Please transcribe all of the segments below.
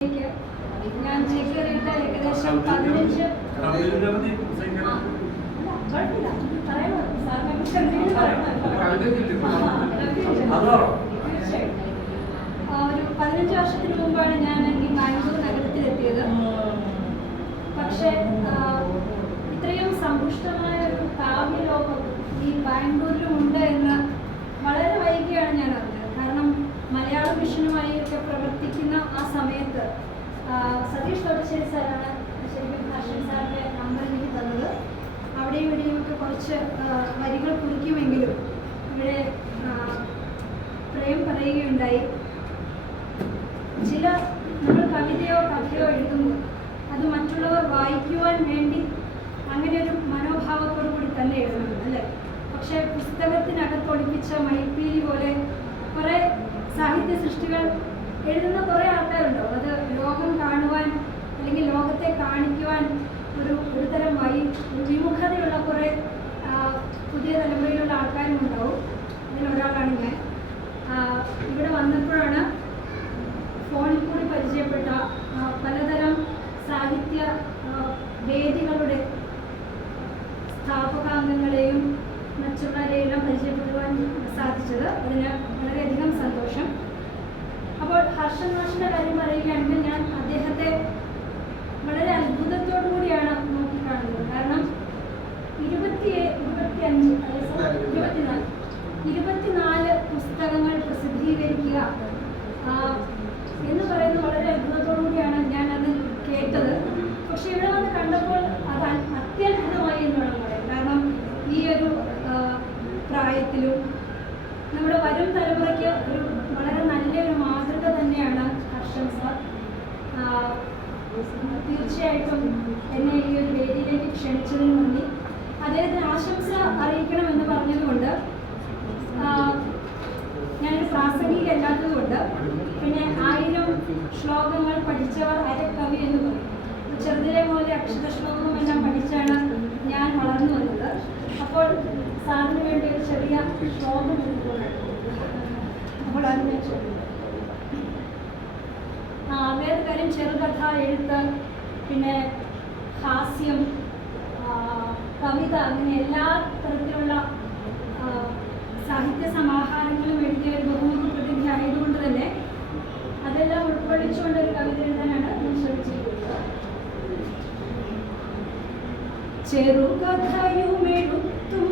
ഞാൻ ചേക്കേറിയിട്ട് ഏകദേശം 15 വർഷത്തിന് മുമ്പാണ് ഞാൻ ഈ ബാംഗ്ലൂർ നഗരത്തിലെത്തിയത്. പക്ഷേ ഇത്രയും സമ്പുഷ്ടമായ ഒരു കാവ്യലോകം ഈ ബാംഗ്ലൂരിലുമുണ്ട് എന്ന് വളരെ വൈകിയാണ് ഞാൻ അറിഞ്ഞത്. കാരണം മലയാള മിഷനുമായി ഒക്കെ പ്രവർത്തിക്കുന്ന ആ സമയത്ത് സതീഷ് തോട്ടശ്ശേരി സാറാണ് ശരിക്കും ഹർഷൻ സാറിൻ്റെ നമ്പർ എനിക്ക് തന്നത്. അവിടെയും ഇവിടെയും ഒക്കെ കുറച്ച് വരികൾ കുറിക്കുമെങ്കിലും ഇവിടെ പ്രേം പറയുകയുണ്ടായി, ചില നമ്മൾ കവിതയോ കഥയോ എഴുതുമ്പോൾ അത് മറ്റുള്ളവർ വായിക്കുവാൻ വേണ്ടി അങ്ങനെ ഒരു മനോഭാവത്തോടു കൂടി തന്നെ എഴുതണം അല്ലേ. പക്ഷേ പുസ്തകത്തിനകത്ത് ഒളിപ്പിച്ച മയിൽപ്പീലി പോലെ കുറേ സാഹിത്യ സൃഷ്ടികൾ എഴുതുന്ന കുറേ ആൾക്കാരുണ്ടോ. അത് ലോകം കാണുവാൻ അല്ലെങ്കിൽ ലോകത്തെ കാണിക്കുവാൻ ഒരു തരം വിമുഖതയുള്ള കുറേ പുതിയ തലമുറയിലുള്ള ആൾക്കാരും ഉണ്ടാവും. അതിലൊരാളാണ് ഞാൻ. ഇവിടെ വന്നപ്പോഴാണ് ഫോണിൽ കൂടി പരിചയപ്പെട്ട പലതരം സാഹിത്യ വേദികളുടെ സ്ഥാപകാംഗങ്ങളെയും മറ്റുള്ളവരെയെല്ലാം പരിചയപ്പെടുവാൻ സാധിച്ചത്. അതിന് വളരെയധികം സന്തോഷം. അപ്പോൾ ഹർഷൻ മാഷിൻ്റെ കാര്യം പറയുകയാണെങ്കിൽ ഞാൻ അദ്ദേഹത്തെ വളരെ അത്ഭുതത്തോടു കൂടിയാണ് നോക്കിക്കാണുന്നത്. കാരണം 24 പുസ്തകങ്ങൾ പ്രസിദ്ധീകരിക്കുക എന്ന് പറയുന്നത് വളരെ അത്ഭുതത്തോടു കൂടിയാണ് ഞാൻ അത് കേട്ടത്. പക്ഷെ ഇവിടെ വന്ന് കണ്ടപ്പോൾ അത് അത്യത്ഭുതമായി എന്ന് വേണം പറയാം. കാരണം ഈ ഒരു പ്രായത്തിലും നമ്മുടെ വരും തലമുറയ്ക്ക് ഒരു വളരെ നല്ലൊരു മാതൃക തന്നെയാണ് ഹർഷൻ സാർ. തീർച്ചയായിട്ടും എന്നെ ഈ ഒരു വേദിയിലേക്ക് ക്ഷണിച്ചതിന് നന്ദി. അദ്ദേഹത്തിന് ആശംസ അറിയിക്കണമെന്ന് പറഞ്ഞതുകൊണ്ട് ഞാനൊരു പ്രാസംഗികല്ലാത്തതുകൊണ്ട് പിന്നെ 1000 ശ്ലോകങ്ങൾ പഠിച്ചവർ അരക്കവി എന്ന് പറയും. ചെറുതിലെ പോലെ അക്ഷര ശ്ലോകവും എല്ലാം പഠിച്ചാണ് ഞാൻ വളർന്നു വന്നത്. അപ്പോൾ സാറിന് വേണ്ടി ഒരു ചെറിയ ശ്ലോകം എടുക്കുന്നുണ്ട്. അപ്പോൾ അതിനെ വേറെ കാര്യം, ചെറുകഥ എഴുത്ത്, പിന്നെ ഹാസ്യം, കവിത, അങ്ങനെ എല്ലാ തരത്തിലുള്ള സാഹിത്യ സമാഹാരങ്ങളും എഴുതിയ ഒരു ബഹുമുഖ പ്രതിഭ ആയതുകൊണ്ട് തന്നെ അതെല്ലാം ഉൾക്കൊള്ളിച്ചുകൊണ്ട് ഒരു കവിത എഴുതാനാണ് ഞാൻ ശ്രമിച്ചിരിക്കുന്നത്. ചെറുകഥയുമെഴുത്തും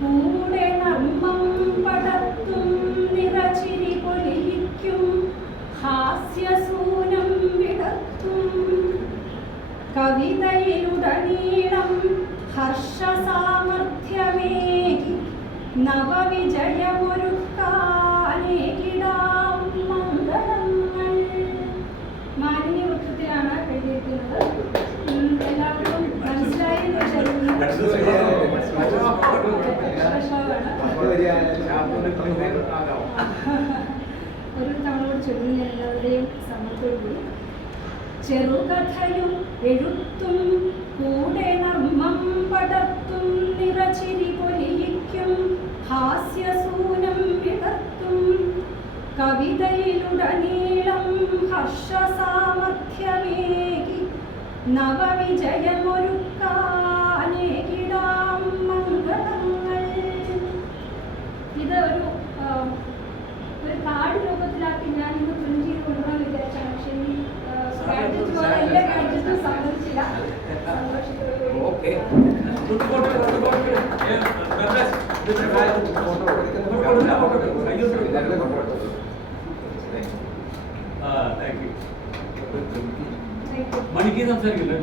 കൂടെ നർമ്മം പടർത്തും നിറച്ചിരി പൊലിക്കും ഹാസ്യസൂനം വിടർത്തും കവിതയിലുടനീളം ഹർഷസാമർഥ്യമേകി നവവിജയമൊരുക്കാനേകിടാം മംഗളങ്ങൾ. മാലിന്യ വൃത്തത്തിലാണ് എഴുതിയിരിക്കുന്നത്. എല്ലാവർക്കും മനസ്സിലായി എന്ന് വിചാരിക്കുന്നു. ഒരു തവണ ചൊല്ലുന്ന എല്ലാവരുടെയും സമ്മതത്തോടുകൂടി. ചെറുകഥയും എഴുത്തും കൂടെ നർമ്മം പടർത്തും നിറച്ചിരി പൊലിയിക്കും ഹാസ്യസൂനം വിടർത്തും കവിതയിലുടനീളം ഹർഷസാമർഥ്യമേകി നവവിജയമൊരുക്കാനേകിടാം മംഗളങ്ങൾ. ഇത് ഒരു കാർഡ് രൂപത്തിലാക്കി ഞാൻ ഇന്ന് പ്രിന്റ് ചെയ്ത് കൊണ്ടുപോകാൻ വിചാരിച്ചാണ്. പക്ഷേ ഈ ഗാഡ്ജറ്റ് പോലെ എല്ലാ ഗാഡ്ജറ്റും സമ്മതിച്ചില്ല. മണിക്ക് സംസാരിക്കില്ല.